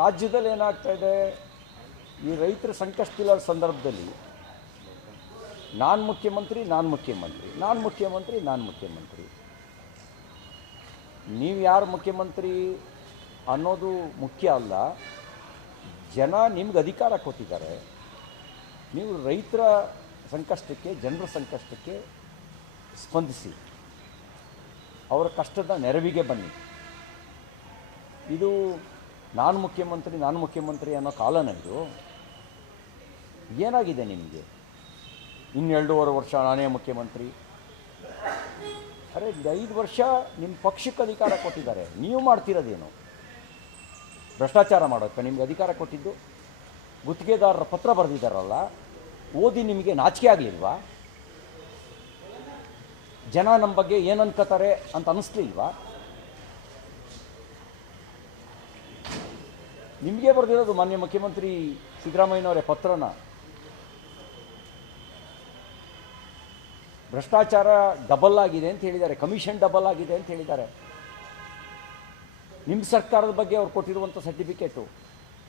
ರಾಜ್ಯದಲ್ಲಿ ಏನಾಗ್ತಾ ಇದೆ, ಈ ರೈತರ ಸಂಕಷ್ಟವಿಲ್ಲದ ಸಂದರ್ಭದಲ್ಲಿ ನಾನು ಮುಖ್ಯಮಂತ್ರಿ ನೀವು ಯಾರು ಮುಖ್ಯಮಂತ್ರಿ ಅನ್ನೋದು ಮುಖ್ಯ ಅಲ್ಲ. ಜನ ನಿಮ್ಗೆ ಅಧಿಕಾರ ಕೊಟ್ಟಿದ್ದಾರೆ. ನೀವು ರೈತರ ಸಂಕಷ್ಟಕ್ಕೆ, ಜನರ ಸಂಕಷ್ಟಕ್ಕೆ ಸ್ಪಂದಿಸಿ, ಅವರ ಕಷ್ಟದ ನೆರವಿಗೆ ಬನ್ನಿ. ಇದು ನಾನು ಮುಖ್ಯಮಂತ್ರಿ ಅನ್ನೋ ಕಾಲನ ಇದು. ಏನಾಗಿದೆ ನಿಮಗೆ? ಇನ್ನು 2.5 ವರ್ಷ ನಾನೇ ಮುಖ್ಯಮಂತ್ರಿ. ಅರೆ 5 ವರ್ಷ ನಿಮ್ಮ ಪಕ್ಷಕ್ಕೆ ಅಧಿಕಾರ ಕೊಟ್ಟಿದ್ದಾರೆ, ನೀವು ಮಾಡ್ತಿರೋದೇನು? ಭ್ರಷ್ಟಾಚಾರ ಮಾಡೋಕ್ಕೆ ನಿಮಗೆ ಅಧಿಕಾರ ಕೊಟ್ಟಿದ್ದು? ಗುತ್ತಿಗೆದಾರರ ಪತ್ರ ಬರೆದಿದ್ದಾರಲ್ಲ, ಓದಿ ನಿಮಗೆ ನಾಚಿಕೆ ಆಗಲಿಲ್ವಾ? ಜನ ನಮ್ಮ ಬಗ್ಗೆ ಏನು ಅನ್ಕೋತಾರೆ ಅಂತ ಅನ್ನಿಸ್ಲಿಲ್ವಾ? ನಿಮಗೆ ಬರೆದಿರೋದು ಮಾನ್ಯ ಮುಖ್ಯಮಂತ್ರಿ ಸಿದ್ದರಾಮಯ್ಯನವರೇ ಪತ್ರನ. ಭ್ರಷ್ಟಾಚಾರ ಡಬಲ್ ಆಗಿದೆ ಅಂತ ಹೇಳಿದ್ದಾರೆ, ಕಮಿಷನ್ ಡಬಲ್ ಆಗಿದೆ ಅಂತ ಹೇಳಿದ್ದಾರೆ. ನಿಮ್ಮ ಸರ್ಕಾರದ ಬಗ್ಗೆ ಅವ್ರು ಕೊಟ್ಟಿರುವಂಥ ಸರ್ಟಿಫಿಕೇಟು